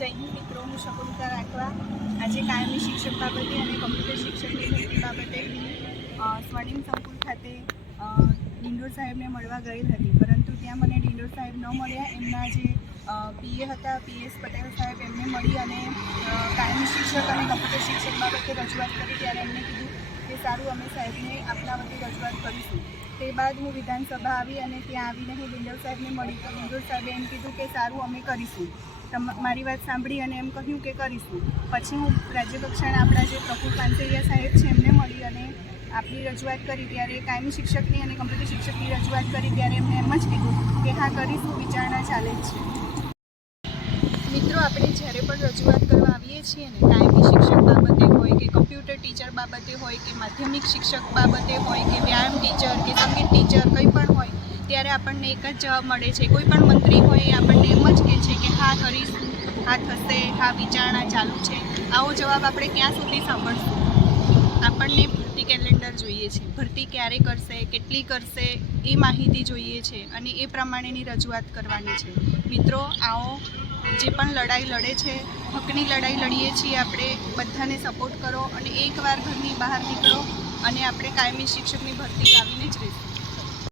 જય હિન્દ મિત્રો, હું શકુલિતા રાખવા આજે કાયમી શિક્ષક બાબતે અને કમ્પ્યુટર શિક્ષકની ભરતી બાબતે સ્વર્ણિમ સંકુલ ખાતે ડિંડોર સાહેબને મળવા ગઈ હતી. પરંતુ ત્યાં મને ડિંડોર સાહેબ ન મળ્યા. એમના જે પીએ હતા, પીએસ પટેલ સાહેબ, એમને મળી અને કાયમી શિક્ષક અને કમ્પ્યુટર શિક્ષક બાબતે રજૂઆત કરી. ત્યારે એમને કીધું કે, સારું, અમે સાહેબને આપના વતી રજૂઆત કરીશું. તે બાદ હું વિધાનસભા આવી અને ત્યાં આવીને હું ડિંડોર સાહેબને મળી. તો ડિંડોર સાહેબે એમ કીધું કે, સારું, અમે કરીશું. મારી વાત સાંભળી અને એમ કહ્યું કે કરીશું. પછી હું રાજ્ય કક્ષાના આપણા જે પ્રફુલ પાનસેરિયા સાહેબ છે, એમને મળી અને આપણી રજૂઆત કરી ત્યારે કાયમી શિક્ષકની અને કમ્પ્યુટર શિક્ષકની રજૂઆત કરી ત્યારે એમને એમ જ કીધું કે હા, કરીશું, વિચારણા ચાલે જ છે. મિત્રો, આપણે જ્યારે પણ રજૂઆત કરવા આવીએ છીએ ને, કાયમી શિક્ષક બાબતે હોય કે કમ્પ્યુટર ટીચર બાબતે હોય કે માધ્યમિક શિક્ષક બાબતે હોય કે વ્યાયામ ટીચર કે સંગીત ટીચર કંઈ પણ હોય, ત્યારે આપણને એક જ જવાબ મળે છે. કોઈ પણ મંત્રી હોય આપણને એમ જ હા થશે હા, વિચારણા ચાલુ છે. આવો જવાબ આપણે ક્યાં સુધી સાંભળશું? આપણને ભરતી કેલેન્ડર જોઈએ છે. ભરતી ક્યારે કરશે, કેટલી કરશે, એ માહિતી જોઈએ છે અને એ પ્રમાણેની રજૂઆત કરવાની છે. મિત્રો, આવો, જે પણ લડાઈ લડે છે, હકની લડાઈ લડીએ છીએ આપણે, બધાને સપોર્ટ કરો અને એકવાર ઘરની બહાર નીકળો અને આપણે કાયમી શિક્ષકની ભરતી લાવીને જ રહીશું.